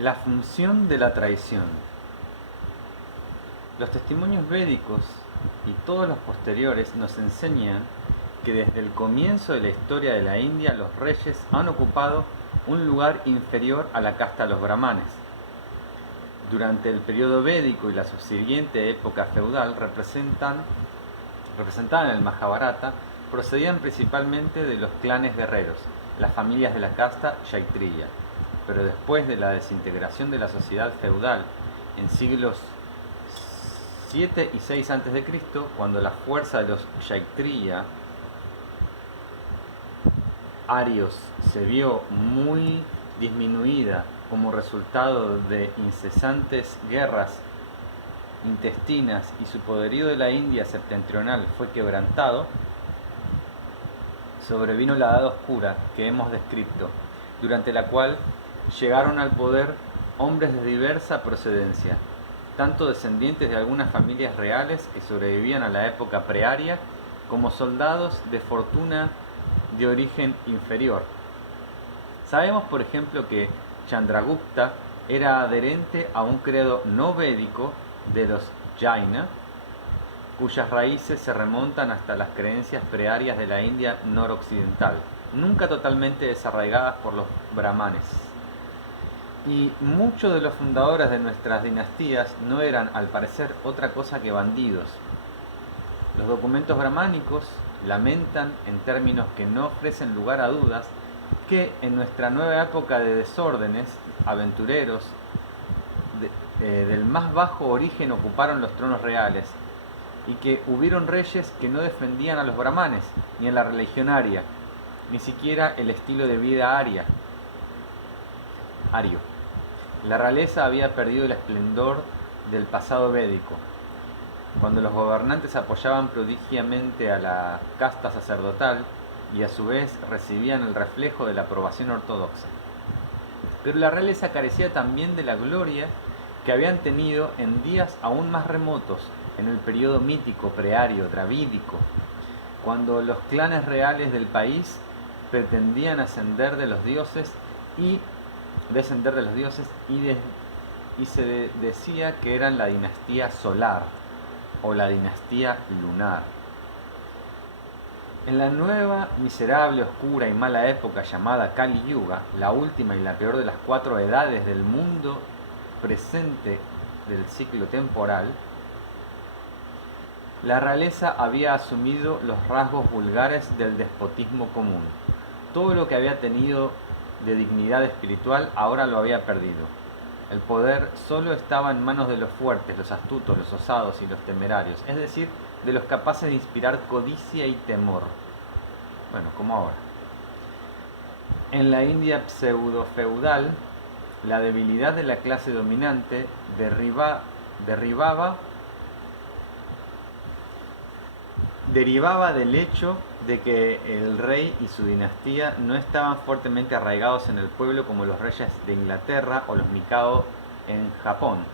La función de la tradición. Los testimonios védicos y todos los posteriores nos enseñan que desde el comienzo de la historia de la India los reyes han ocupado un lugar inferior a la casta de los brahmanes. Durante el periodo védico y la subsiguiente época feudal representada en el Mahabharata, procedían principalmente de los clanes guerreros, las familias de la casta Kshatriya. Pero después de la desintegración de la sociedad feudal en siglos 7 y 6 a.C., cuando la fuerza de los Kshatriya arios se vio muy disminuida como resultado de incesantes guerras intestinas y su poderío de la India septentrional fue quebrantado, sobrevino la Edad Oscura que hemos descrito, durante la cual llegaron al poder hombres de diversa procedencia, tanto descendientes de algunas familias reales que sobrevivían a la época prearia, como soldados de fortuna de origen inferior. Sabemos, por ejemplo, que Chandragupta era adherente a un credo no védico de los Jaina, cuyas raíces se remontan hasta las creencias prearias de la India noroccidental, nunca totalmente desarraigadas por los brahmanes. Y muchos de los fundadores de nuestras dinastías no eran, al parecer, otra cosa que bandidos. Los documentos brahmánicos lamentan, en términos que no ofrecen lugar a dudas, que en nuestra nueva época de desórdenes, aventureros del más bajo origen ocuparon los tronos reales, y que hubieron reyes que no defendían a los brahmanes, ni a la religión aria, ni siquiera el estilo de vida ario. La realeza había perdido el esplendor del pasado védico, cuando los gobernantes apoyaban prodigiamente a la casta sacerdotal y a su vez recibían el reflejo de la aprobación ortodoxa. Pero la realeza carecía también de la gloria que habían tenido en días aún más remotos, en el periodo mítico, preario, dravídico, cuando los clanes reales del país pretendían descender de los dioses y se decía que eran la dinastía solar o la dinastía lunar. En la nueva, miserable, oscura y mala época llamada Kali Yuga, la última y la peor de las 4 edades del mundo presente del ciclo temporal, la realeza había asumido los rasgos vulgares del despotismo común. Todo lo que había tenido de dignidad espiritual ahora lo había perdido. El poder solo estaba en manos de los fuertes, los astutos, los osados y los temerarios, es decir, de los capaces de inspirar codicia y temor. Bueno, como ahora. En la India pseudo-feudal, la debilidad de la clase dominante derivaba del hecho de que el rey y su dinastía no estaban fuertemente arraigados en el pueblo como los reyes de Inglaterra o los Mikado en Japón,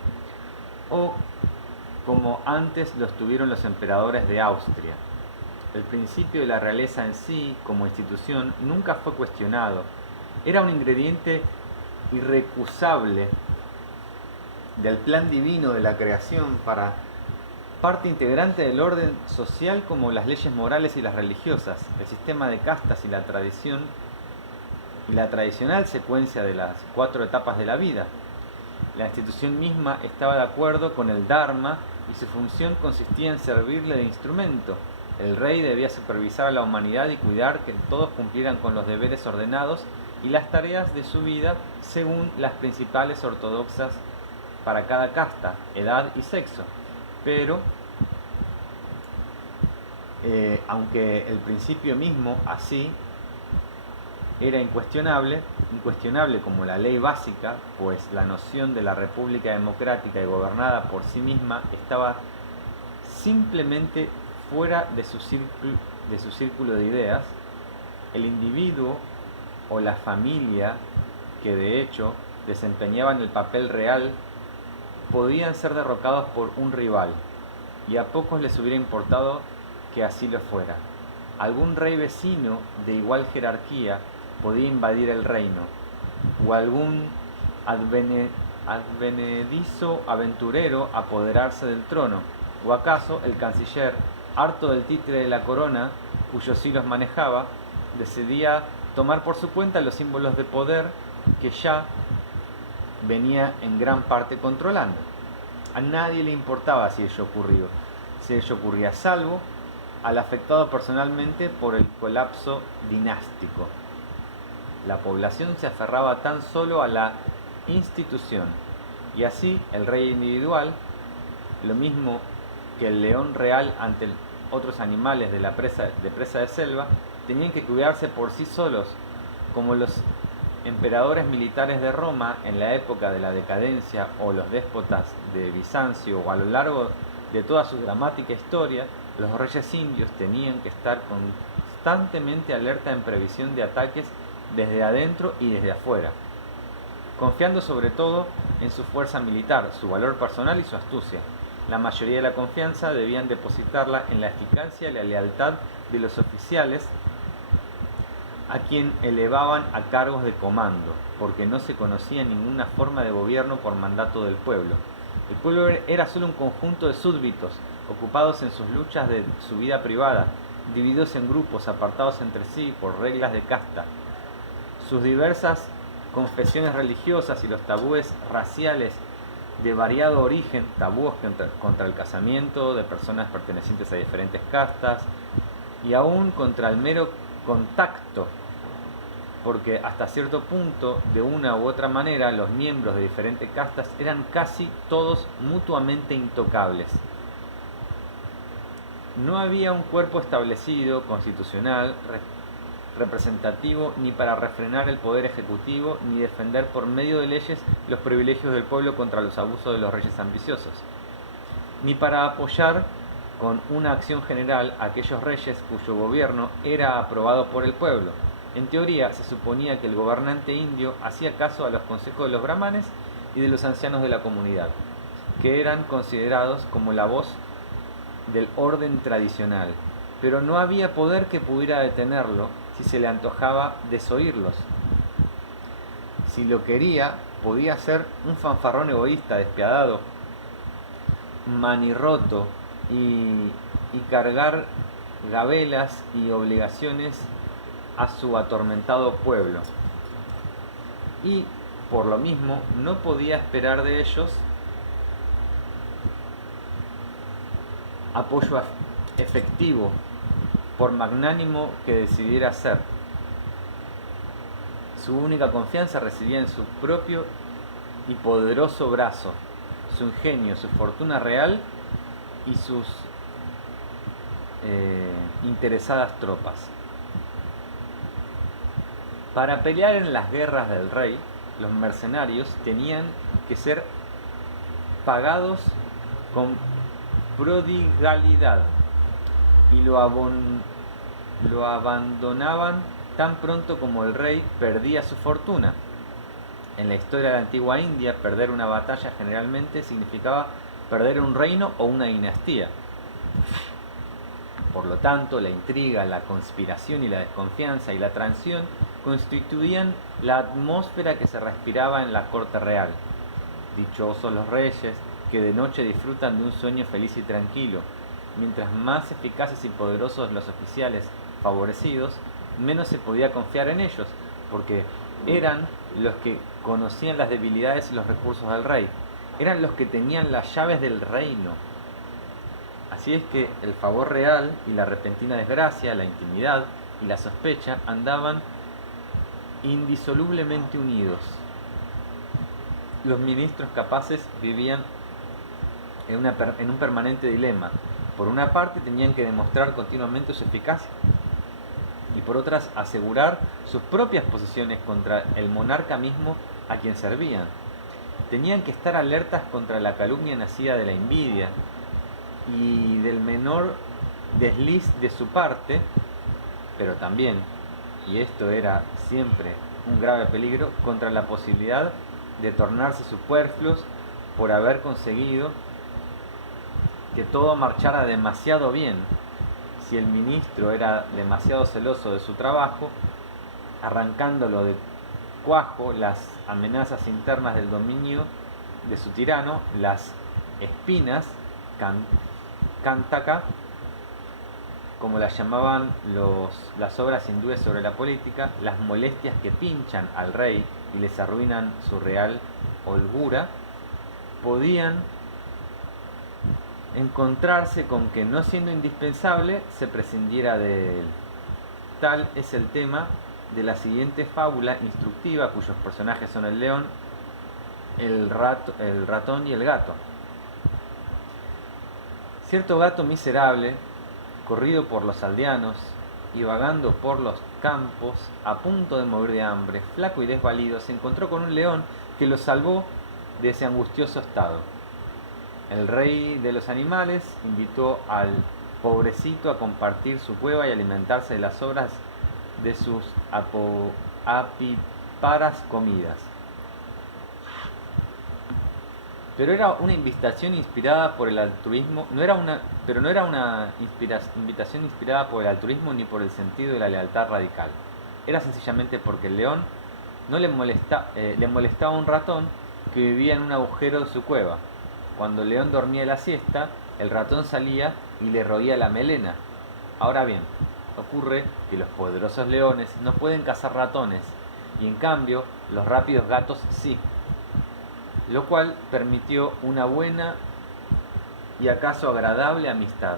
o como antes lo estuvieron los emperadores de Austria. El principio de la realeza en sí, como institución, nunca fue cuestionado. Era un ingrediente irrecusable del plan divino de la creación para parte integrante del orden social como las leyes morales y las religiosas, el sistema de castas y la tradición y la tradicional secuencia de las 4 etapas de la vida. La institución misma estaba de acuerdo con el Dharma y su función consistía en servirle de instrumento. El rey debía supervisar a la humanidad y cuidar que todos cumplieran con los deberes ordenados y las tareas de su vida según las principales ortodoxas para cada casta, edad y sexo. Pero, aunque el principio mismo así era incuestionable como la ley básica, pues la noción de la república democrática y gobernada por sí misma estaba simplemente fuera de su círculo de ideas, el individuo o la familia, que de hecho desempeñaban el papel real, podían ser derrocados por un rival, y a pocos les hubiera importado que así lo fuera. Algún rey vecino de igual jerarquía podía invadir el reino, o algún advenedizo aventurero apoderarse del trono, o acaso el canciller, harto del títere de la corona, cuyos hilos manejaba, decidía tomar por su cuenta los símbolos de poder que ya venía en gran parte controlando. A nadie le importaba si ello ocurría, salvo al afectado personalmente por el colapso dinástico. La población se aferraba tan solo a la institución, y así el rey individual, lo mismo que el león real ante otros animales de presa de selva, tenían que cuidarse por sí solos, como los emperadores militares de Roma en la época de la decadencia, o los déspotas de Bizancio, o a lo largo de toda su dramática historia. Los reyes indios tenían que estar constantemente alerta en previsión de ataques desde adentro y desde afuera, confiando sobre todo en su fuerza militar, su valor personal y su astucia. La mayoría de la confianza debían depositarla en la eficacia y la lealtad de los oficiales a quien elevaban a cargos de comando, porque no se conocía ninguna forma de gobierno por mandato del pueblo. El pueblo era solo un conjunto de súbditos, ocupados en sus luchas de su vida privada, divididos en grupos, apartados entre sí por reglas de casta. Sus diversas confesiones religiosas y los tabúes raciales de variado origen, tabúes contra el casamiento de personas pertenecientes a diferentes castas, y aún contra el mero contacto, porque hasta cierto punto, de una u otra manera, los miembros de diferentes castas eran casi todos mutuamente intocables. No había un cuerpo establecido, constitucional, representativo, ni para refrenar el poder ejecutivo, ni defender por medio de leyes los privilegios del pueblo contra los abusos de los reyes ambiciosos, ni para apoyar con una acción general a aquellos reyes cuyo gobierno era aprobado por el pueblo. En teoría, se suponía que el gobernante indio hacía caso a los consejos de los brahmanes y de los ancianos de la comunidad, que eran considerados como la voz del orden tradicional, pero no había poder que pudiera detenerlo si se le antojaba desoírlos. Si lo quería, podía ser un fanfarrón egoísta, despiadado, manirroto y cargar gabelas y obligaciones a su atormentado pueblo. Y, por lo mismo, no podía esperar de ellos apoyo efectivo, por magnánimo que decidiera ser. Su única confianza residía en su propio y poderoso brazo, su ingenio, su fortuna real y sus interesadas tropas. Para pelear en las guerras del rey, los mercenarios tenían que ser pagados con prodigalidad y lo abandonaban tan pronto como el rey perdía su fortuna. En la historia de la antigua India, perder una batalla generalmente significaba perder un reino o una dinastía. Por lo tanto, la intriga, la conspiración y la desconfianza y la traición constituían la atmósfera que se respiraba en la corte real. Dichosos los reyes que de noche disfrutan de un sueño feliz y tranquilo. Mientras más eficaces y poderosos los oficiales favorecidos, menos se podía confiar en ellos, porque eran los que conocían las debilidades y los recursos del rey. Eran los que tenían las llaves del reino. Así es que el favor real y la repentina desgracia, la intimidad y la sospecha andaban indisolublemente unidos. Los ministros capaces vivían en un permanente dilema. Por una parte tenían que demostrar continuamente su eficacia y por otras asegurar sus propias posiciones contra el monarca mismo a quien servían. Tenían que estar alertas contra la calumnia nacida de la envidia y del menor desliz de su parte, pero también, y esto era siempre un grave peligro, contra la posibilidad de tornarse superfluos por haber conseguido que todo marchara demasiado bien. Si el ministro era demasiado celoso de su trabajo, arrancándolo cuajo las amenazas internas del dominio de su tirano, las espinas, cántaka, como las llamaban las obras hindúes sobre la política, las molestias que pinchan al rey y les arruinan su real holgura, podían encontrarse con que, no siendo indispensable, se prescindiera de él. Tal es el tema de la siguiente fábula instructiva, cuyos personajes son el león, el ratón y el gato. Cierto gato miserable, corrido por los aldeanos y vagando por los campos, a punto de morir de hambre, flaco y desvalido, se encontró con un león que lo salvó de ese angustioso estado. El rey de los animales invitó al pobrecito a compartir su cueva y alimentarse de las sobras de sus apíparas comidas. Pero era una invitación inspirada por el altruismo, no era una invitación inspirada por el altruismo ni por el sentido de la lealtad radical. Era sencillamente porque el león no le molestaba un ratón que vivía en un agujero de su cueva. Cuando el león dormía la siesta, el ratón salía y le roía la melena. Ahora bien, ocurre que los poderosos leones no pueden cazar ratones, y en cambio los rápidos gatos sí, lo cual permitió una buena y acaso agradable amistad.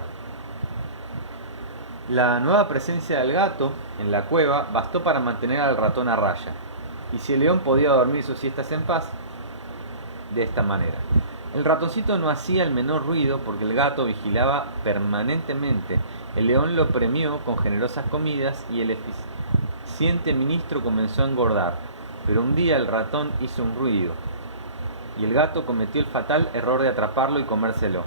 La nueva presencia del gato en la cueva bastó para mantener al ratón a raya, y si el león podía dormir sus siestas en paz, de esta manera. El ratoncito no hacía el menor ruido porque el gato vigilaba permanentemente. El león lo premió con generosas comidas y el eficiente ministro comenzó a engordar. Pero un día el ratón hizo un ruido y el gato cometió el fatal error de atraparlo y comérselo.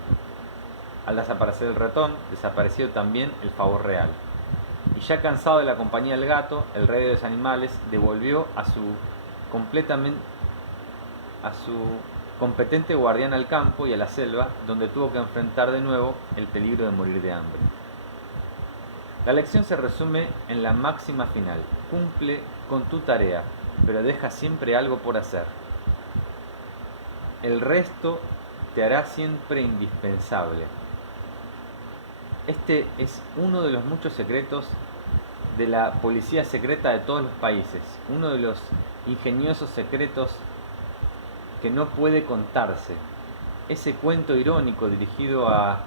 Al desaparecer el ratón, desapareció también el favor real. Y ya cansado de la compañía del gato, el rey de los animales devolvió a su competente guardián al campo y a la selva, donde tuvo que enfrentar de nuevo el peligro de morir de hambre. La lección se resume en la máxima final: cumple con tu tarea, pero deja siempre algo por hacer. El resto te hará siempre indispensable. Este es uno de los muchos secretos de la policía secreta de todos los países, uno de los ingeniosos secretos que no puede contarse. Ese cuento irónico dirigido a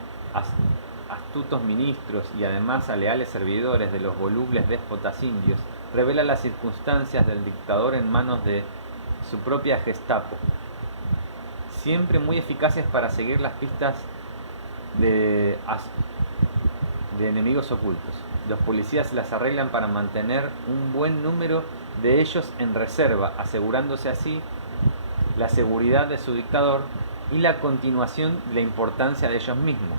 astutos ministros y además a leales servidores de los volubles déspotas indios revela las circunstancias del dictador en manos de su propia Gestapo, siempre muy eficaces para seguir las pistas de enemigos ocultos. Los policías las arreglan para mantener un buen número de ellos en reserva, asegurándose así la seguridad de su dictador y la continuación de la importancia de ellos mismos.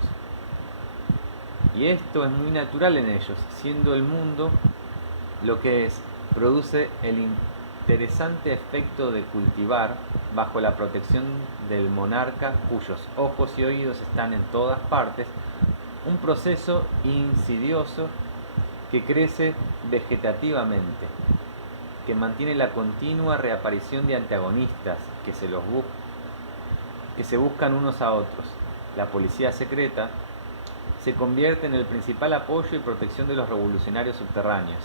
Y esto es muy natural en ellos, siendo el mundo lo que es, produce el interesante efecto de cultivar, bajo la protección del monarca, cuyos ojos y oídos están en todas partes, un proceso insidioso que crece vegetativamente, que mantiene la continua reaparición de antagonistas que se buscan unos a otros. La policía secreta se convierte en el principal apoyo y protección de los revolucionarios subterráneos,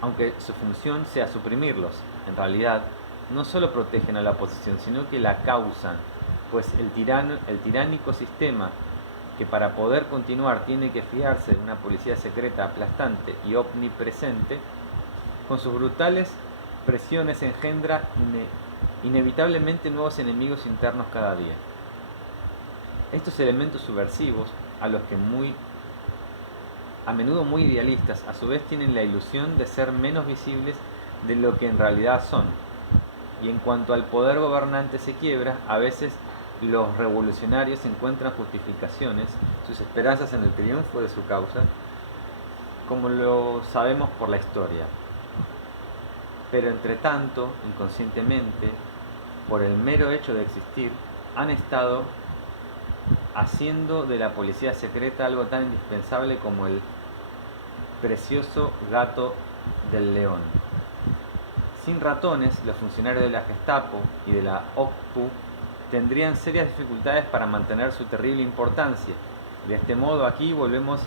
aunque su función sea suprimirlos. En realidad, no solo protegen a la oposición, sino que la causan, pues el tiránico sistema, que para poder continuar tiene que fiarse de una policía secreta aplastante y omnipresente, con sus brutales presiones engendra inevitablemente nuevos enemigos internos cada día. Estos elementos subversivos, a los que a menudo muy idealistas, a su vez tienen la ilusión de ser menos visibles de lo que en realidad son. Y en cuanto al poder gobernante se quiebra, a veces los revolucionarios encuentran justificaciones, sus esperanzas en el triunfo de su causa, como lo sabemos por la historia. Pero entre tanto, inconscientemente, por el mero hecho de existir, han estado haciendo de la policía secreta algo tan indispensable como el precioso gato del león. Sin ratones, los funcionarios de la Gestapo y de la OGPU tendrían serias dificultades para mantener su terrible importancia. De este modo, aquí volvemos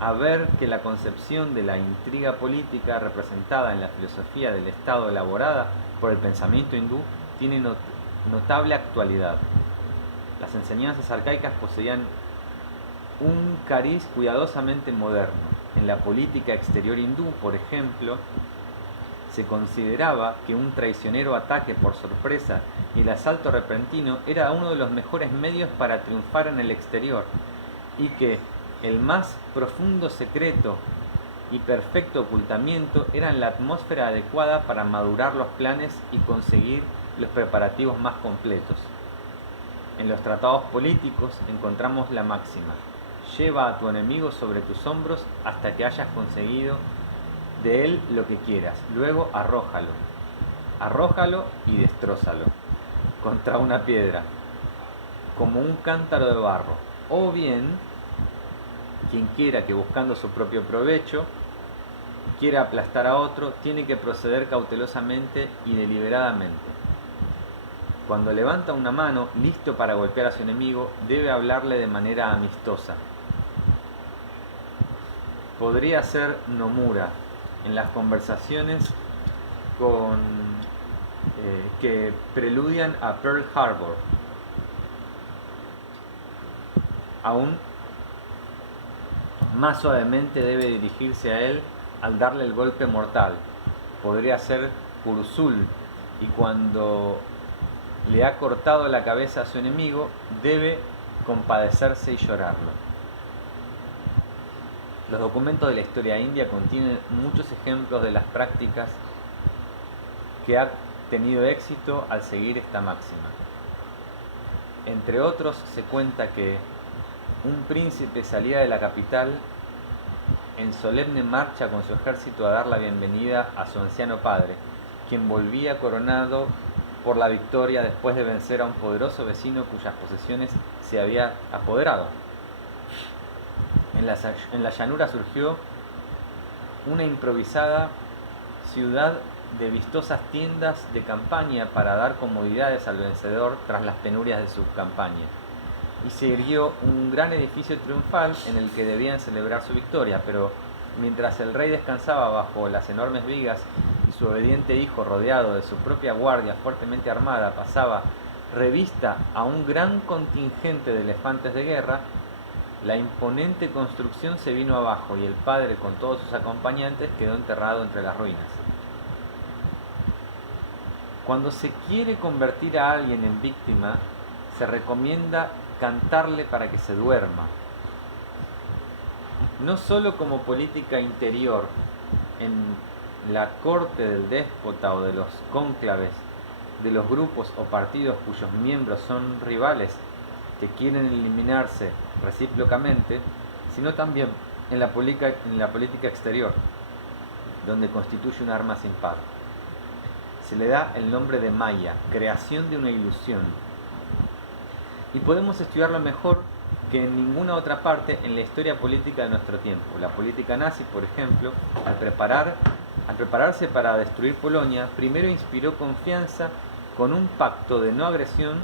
a ver que la concepción de la intriga política representada en la filosofía del Estado elaborada por el pensamiento hindú tiene notable actualidad. Las enseñanzas arcaicas poseían un cariz cuidadosamente moderno. En la política exterior hindú, por ejemplo, se consideraba que un traicionero ataque por sorpresa y el asalto repentino era uno de los mejores medios para triunfar en el exterior, y que el más profundo secreto y perfecto ocultamiento eran la atmósfera adecuada para madurar los planes y conseguir los preparativos más completos. En los tratados políticos encontramos la máxima: lleva a tu enemigo sobre tus hombros hasta que hayas conseguido de él lo que quieras, luego arrójalo y destrózalo contra una piedra, como un cántaro de barro. O bien, quien quiera que buscando su propio provecho quiera aplastar a otro, tiene que proceder cautelosamente y deliberadamente. Cuando levanta una mano, listo para golpear a su enemigo, debe hablarle de manera amistosa. Podría ser Nomura en las conversaciones que preludian a Pearl Harbor. Aún más suavemente debe dirigirse a él al darle el golpe mortal. Podría ser Ursul, y cuando le ha cortado la cabeza a su enemigo, debe compadecerse y llorarlo. Los documentos de la historia india contienen muchos ejemplos de las prácticas que ha tenido éxito al seguir esta máxima. Entre otros, se cuenta que un príncipe salía de la capital en solemne marcha con su ejército a dar la bienvenida a su anciano padre, quien volvía coronado por la victoria después de vencer a un poderoso vecino cuyas posesiones se había apoderado. En la llanura surgió una improvisada ciudad de vistosas tiendas de campaña para dar comodidades al vencedor tras las penurias de su campaña, y se erguió un gran edificio triunfal en el que debían celebrar su victoria, pero mientras el rey descansaba bajo las enormes vigas y su obediente hijo, rodeado de su propia guardia fuertemente armada, pasaba revista a un gran contingente de elefantes de guerra, la imponente construcción se vino abajo y el padre con todos sus acompañantes quedó enterrado entre las ruinas. Cuando se quiere convertir a alguien en víctima, se recomienda cantarle para que se duerma. No solo como política interior, en la corte del déspota o de los cónclaves de los grupos o partidos cuyos miembros son rivales que quieren eliminarse recíprocamente, sino también en la política exterior, donde constituye un arma sin par. Se le da el nombre de Maya, creación de una ilusión, y podemos estudiarlo mejor que en ninguna otra parte en la historia política de nuestro tiempo. La política nazi, por ejemplo, al prepararse para destruir Polonia, primero inspiró confianza con un pacto de no agresión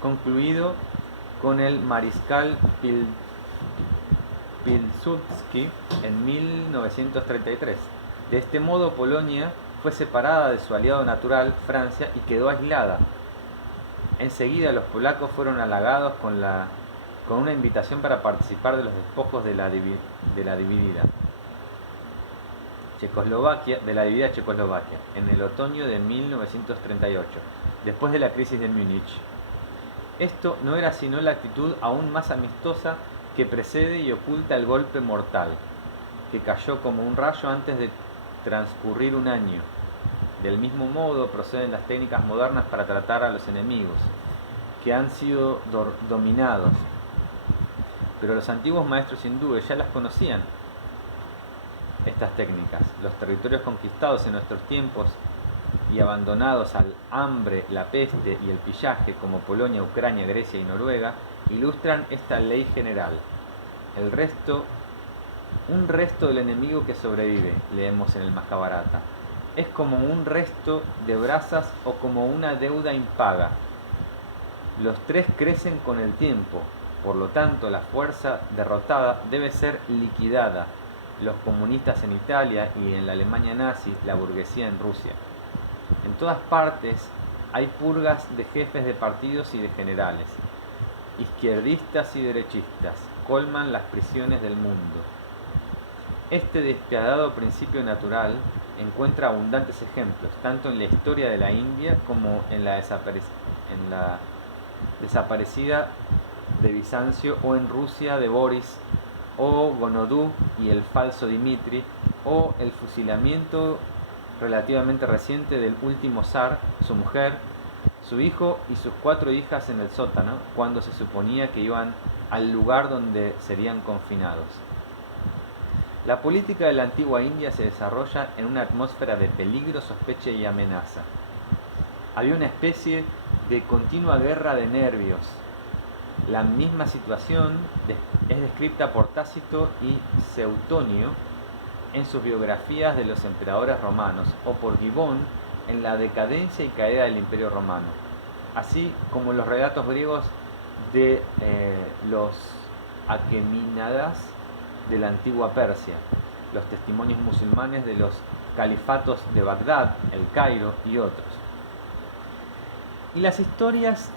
concluido con el mariscal Pilsudski en 1933. De este modo, Polonia fue separada de su aliado natural, Francia, y quedó aislada. Enseguida los polacos fueron halagados con una invitación para participar de los despojos de la dividida Checoslovaquia, en el otoño de 1938, después de la crisis de Múnich. Esto no era sino la actitud aún más amistosa que precede y oculta el golpe mortal, que cayó como un rayo antes de transcurrir un año. Del mismo modo proceden las técnicas modernas para tratar a los enemigos, que han sido dominados. Pero los antiguos maestros hindúes ya las conocían, estas técnicas. Los territorios conquistados en nuestros tiempos y abandonados al hambre, la peste y el pillaje, como Polonia, Ucrania, Grecia y Noruega, ilustran esta ley general. Un resto del enemigo que sobrevive, leemos en el Majábharata. es como un resto de brasas o como una deuda impaga. Los tres crecen con el tiempo, por lo tanto la fuerza derrotada debe ser liquidada, los comunistas en Italia y en la Alemania nazi, la burguesía en Rusia. En todas partes hay purgas de jefes de partidos y de generales. Izquierdistas y derechistas colman las prisiones del mundo. Este despiadado principio natural encuentra abundantes ejemplos, tanto en la historia de la India como en la desaparecida de Bizancio, o en Rusia de Boris, o Gonodú y el falso Dimitri, o el fusilamiento relativamente reciente del último zar, su mujer, su hijo y sus 4 hijas en el sótano, cuando se suponía que iban al lugar donde serían confinados. La política de la antigua India se desarrolla en una atmósfera de peligro, sospecha y amenaza. Había una especie de continua guerra de nervios. La misma situación es descrita por Tácito y Seutonio en sus biografías de los emperadores romanos, o por Gibón en la decadencia y caída del Imperio Romano, así como los relatos griegos de los Aquemínadas de la antigua Persia, los testimonios musulmanes de los califatos de Bagdad, el Cairo y otros. Y las historias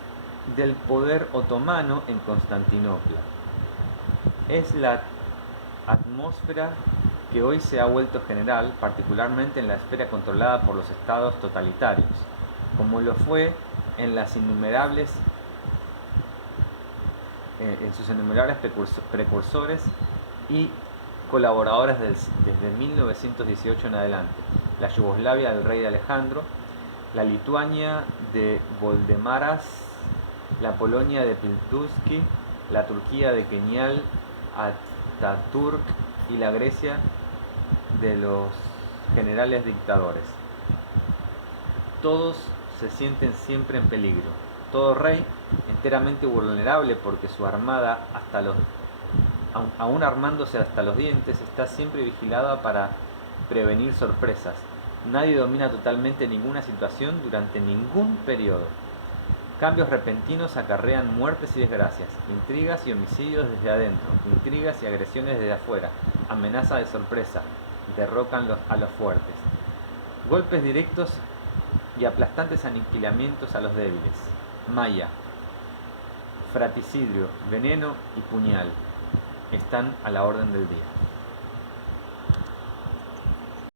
del poder otomano en Constantinopla. Es la atmósfera que hoy se ha vuelto general, particularmente en la esfera controlada por los estados totalitarios, como lo fue en sus innumerables precursores y colaboradores desde 1918 en adelante: la Yugoslavia del rey Alejandro, la Lituania de Voldemaras, la Polonia de Pilsudski, la Turquía de Kemal Atatürk y la Grecia de los generales dictadores. Todos se sienten siempre en peligro. Todo rey, enteramente vulnerable porque su armada, aún armándose hasta los dientes, está siempre vigilada para prevenir sorpresas. Nadie domina totalmente ninguna situación durante ningún periodo. Cambios repentinos acarrean muertes y desgracias, intrigas y homicidios desde adentro, intrigas y agresiones desde afuera, amenaza de sorpresa, derrocan a los fuertes, golpes directos y aplastantes aniquilamientos a los débiles, maya, fratricidio, veneno y puñal están a la orden del día.